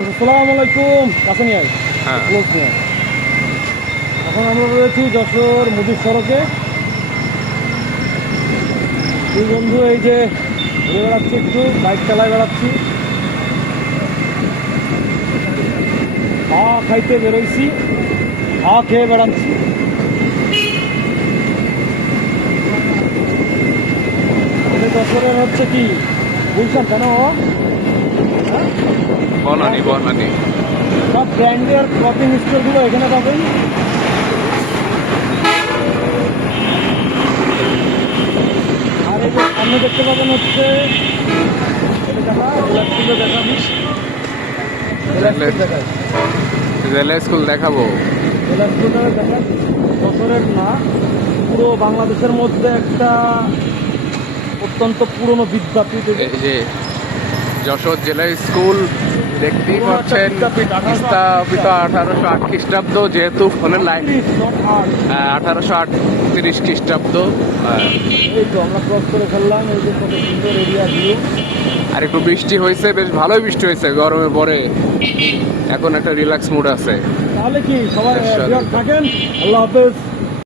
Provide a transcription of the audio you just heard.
আসসালামু আলাইকুম। কাছে নিয়ে আয়। হ্যাঁ। ক্লোজ নিয়ে আয়। এখন আমরা রয়েছি যশোর মুদির সড়কে। দুই বন্ধু এই যে ঘুরে বেড়াচ্ছি, একটু বাইক চালায় বেড়াচ্ছি, খাইতে বেরোইছি, খেয়ে বেড়াচ্ছি। এটা যশোরের হচ্ছে কি বুঝছেন কেন? বনানি বনানি সব ব্র্যান্ডের ক্লথিং স্টোরগুলো এখানে পাবেন। আর এই যে সামনে দেখতে পাবেন হচ্ছে রেল স্কুল দেখাবো। বছরের না, পুরো বাংলাদেশের মধ্যে একটা অত্যন্ত পুরনো বিদ্যাপীঠ। এই যে যশোর জেলা স্কুল দেখতেই পুরনো একটা পাচ্ছেন, বিদ্যাপীঠ, স্থাপিত 1808 খ্রিস্টাব্দ, যেহেতু ফোনের লাইন 1838 খ্রিস্টাব্দ। এই তো আমরা ক্রস করে ফেললাম। এই যে কত সুন্দর এরিয়া ভিউ। আর একটু বৃষ্টি হয়েছে, বেশ ভালোই বৃষ্টি হয়েছে গরমে পরে, এখন একটা রিল্যাক্স মুড আছে। তাহলে কি সবাই আচ্ছা। থাকেন। আল্লাহ হাফেজ।